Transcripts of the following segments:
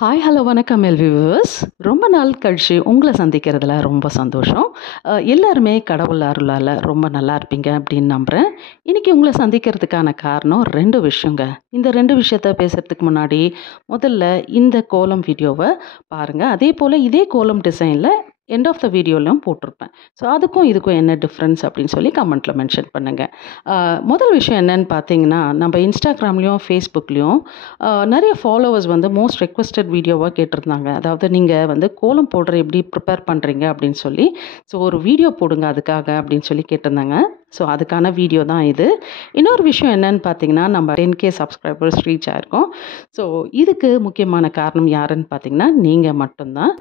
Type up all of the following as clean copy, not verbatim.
Hi hello வணக்கம் LV viewers. ரொம்ப நாள் கழிச்சு உங்களை சந்திக்கிறதுல ரொம்ப சந்தோஷம். எல்லாருமே கடவுள் அருளால் ரொம்ப நல்லா இருப்பீங்க அப்படின்னு நம்புகிறேன். இன்றைக்கி உங்களை சந்திக்கிறதுக்கான காரணம் 2 விஷயங்க. இந்த 2 விஷயத்த பேசுகிறதுக்கு முன்னாடி முதல்ல இந்த கோலம் வீடியோவை பாருங்கள். அதே போல் இதே கோலம் டிசைனில் எண்ட் ஆஃப் த வீடியோலையும் போட்டிருப்பேன். ஸோ அதுக்கும் இதுக்கும் என்ன டிஃப்ரென்ஸ் அப்படின்னு சொல்லி கமெண்ட்டில் மென்ஷன் பண்ணுங்கள். முதல் விஷயம் என்னன்னு பார்த்தீங்கன்னா, நம்ம இன்ஸ்டாகிராம்லேயும் ஃபேஸ்புக்லேயும் நிறைய ஃபாலோவர்ஸ் வந்து மோஸ்ட் ரெக்வெஸ்டட் வீடியோவாக கேட்டிருந்தாங்க. அதாவது நீங்கள் வந்து கோலம் போடுற எப்படி ப்ரிப்பேர் பண்ணுறீங்க அப்படின்னு சொல்லி. ஸோ ஒரு வீடியோ போடுங்க அதுக்காக அப்படின்னு சொல்லி கேட்டிருந்தாங்க. ஸோ அதுக்கான வீடியோ தான் இது. இன்னொரு விஷயம் என்னன்னு பார்த்தீங்கன்னா, நம்ம 10K சப்ஸ்கிரைபர்ஸ் ரீச் ஆகிருக்கோம். ஸோ இதுக்கு முக்கியமான காரணம் யாருன்னு பார்த்தீங்கன்னா நீங்கள் மட்டும்தான்.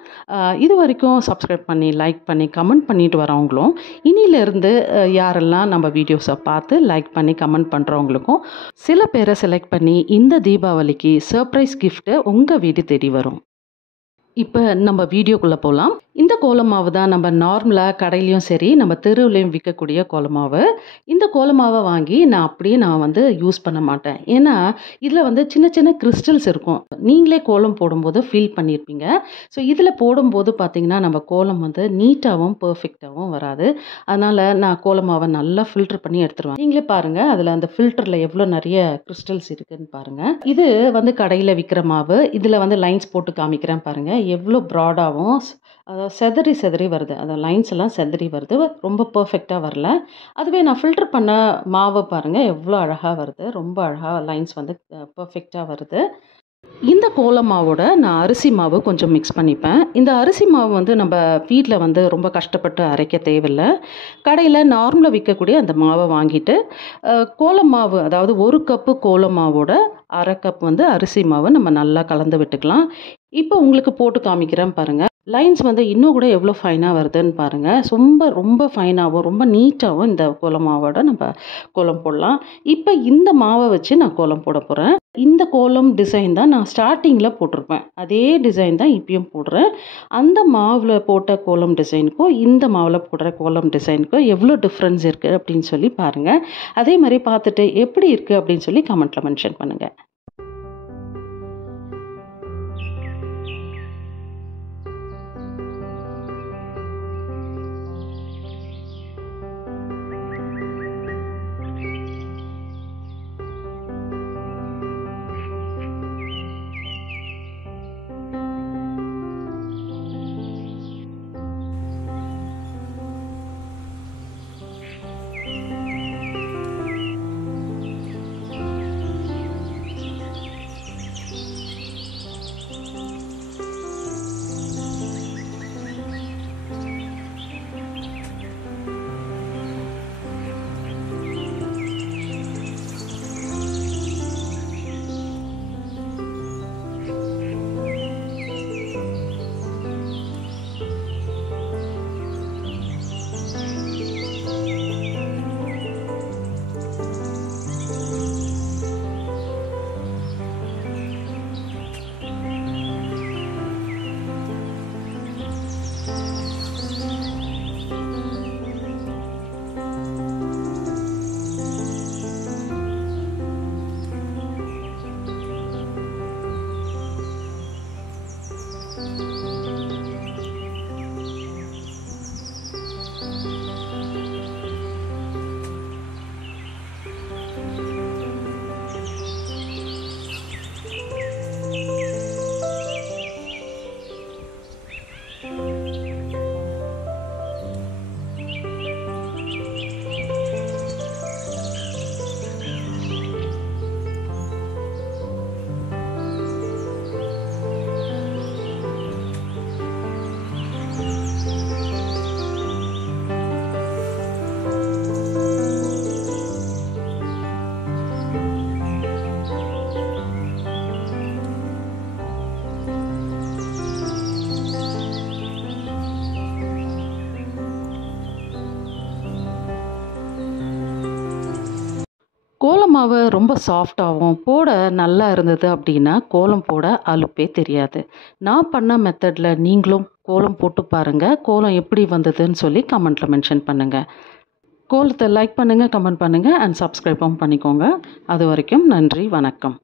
இது வரைக்கும் சப்ஸ்கிரைப் பண்ணி லைக் பண்ணி கமெண்ட் பண்ணிட்டு வரவங்களும், இனியிலேருந்து யாரெல்லாம் நம்ம வீடியோஸை பார்த்து லைக் பண்ணி கமெண்ட் பண்ணுறவங்களுக்கும் சில பேரை செலக்ட் பண்ணி இந்த தீபாவளிக்கு சர்ப்ரைஸ் கிஃப்ட்டு உங்கள் வீடு தேடி வரும். இப்போ நம்ம வீடியோக்குள்ளே போகலாம். இந்த கோலமாவு தான் நம்ம நார்மலாக கடையிலையும் சரி நம்ம தெருவுலையும் விற்கக்கூடிய கோலமாவு. இந்த கோலமாவை வாங்கி நான் வந்து யூஸ் பண்ண மாட்டேன். ஏன்னா இதில் வந்து சின்ன சின்ன கிறிஸ்டல்ஸ் இருக்கும். நீங்களே கோலம் போடும்போது ஃபீல் பண்ணியிருப்பீங்க. ஸோ இதில் போடும்போது பார்த்திங்கன்னா நம்ம கோலம் வந்து நீட்டாகவும் பர்ஃபெக்டாகவும் வராது. அதனால் நான் கோலமாவை நல்லா ஃபில்டர் பண்ணி எடுத்துருவேன். நீங்களே பாருங்கள், அதில் அந்த ஃபில்டரில் எவ்வளோ நிறைய கிறிஸ்டல்ஸ் இருக்குதுன்னு பாருங்கள். இது வந்து கடையில் விற்கிற மாவு. இதில் வந்து லைன்ஸ் போட்டு காமிக்கிறேன் பாருங்கள். எவ்வளோ ப்ராடாகவும் அதாவது செதறி வருது. அந்த லைன்ஸ் எல்லாம் செதறி வருது. ரொம்ப பர்ஃபெக்டாக வரல. அதுவே நான் ஃபில்டர் பண்ண மாவை பாருங்கள் எவ்வளோ அழகாக வருது. ரொம்ப அழகாக லைன்ஸ் வந்து பர்ஃபெக்டாக வருது. இந்த கோலமாவோட நான் அரிசி மாவு கொஞ்சம் மிக்ஸ் பண்ணிப்பேன். இந்த அரிசி மாவு வந்து நம்ம வீட்டில் வந்து ரொம்ப கஷ்டப்பட்டு அரைக்க தேவையில்லை. கடையில் நார்மலாக விற்கக்கூடிய அந்த மாவை வாங்கிட்டு கோலமாவு, அதாவது 1 கப்பு கோலமாவோட 1/2 கப் வந்து அரிசி மாவை நம்ம நல்லா கலந்து விட்டுக்கலாம். இப்போ உங்களுக்கு போட்டு காமிக்கிறேன் பாருங்கள். லைன்ஸ் வந்து இன்னும் கூட எவ்வளோ ஃபைனாக வருதுன்னு பாருங்கள். ரொம்ப ஃபைனாகவும் ரொம்ப நீட்டாகவும் இந்த கோலமாவோட நம்ம கோலம் போடலாம். இப்போ இந்த மாவை வச்சு நான் கோலம் போட போகிறேன். இந்த கோலம் டிசைன் தான் நான் ஸ்டார்டிங்கில் போட்டிருப்பேன். அதே டிசைன் தான் இப்பயும் போடுறேன். அந்த மாவில் போட்ட கோலம் டிசைனுக்கும் இந்த மாவில் போடுற கோலம் டிசைனுக்கும் எவ்வளோ டிஃப்ரென்ஸ் இருக்குது அப்படின்னு சொல்லி பாருங்கள். அதே மாதிரி பார்த்துட்டு எப்படி இருக்குது அப்படின்னு சொல்லி கமெண்ட்டில் மென்ஷன் பண்ணுங்கள். கோலமாவு ரொம்ப சாஃப்டாகவும் போட நல்லா இருந்தது அப்படின்னா கோலம் போட அலுப்பே தெரியாது. நான் பண்ண மெத்தடில் நீங்களும் கோலம் போட்டு பாருங்கள். கோலம் எப்படி வந்ததுன்னு சொல்லி கமெண்ட்டில் மென்ஷன் பண்ணுங்கள். கோலத்தை லைக் பண்ணுங்கள், கமெண்ட் பண்ணுங்கள் அண்ட் சப்ஸ்கிரைபும் பண்ணிக்கோங்க. அது வரைக்கும் நன்றி, வணக்கம்.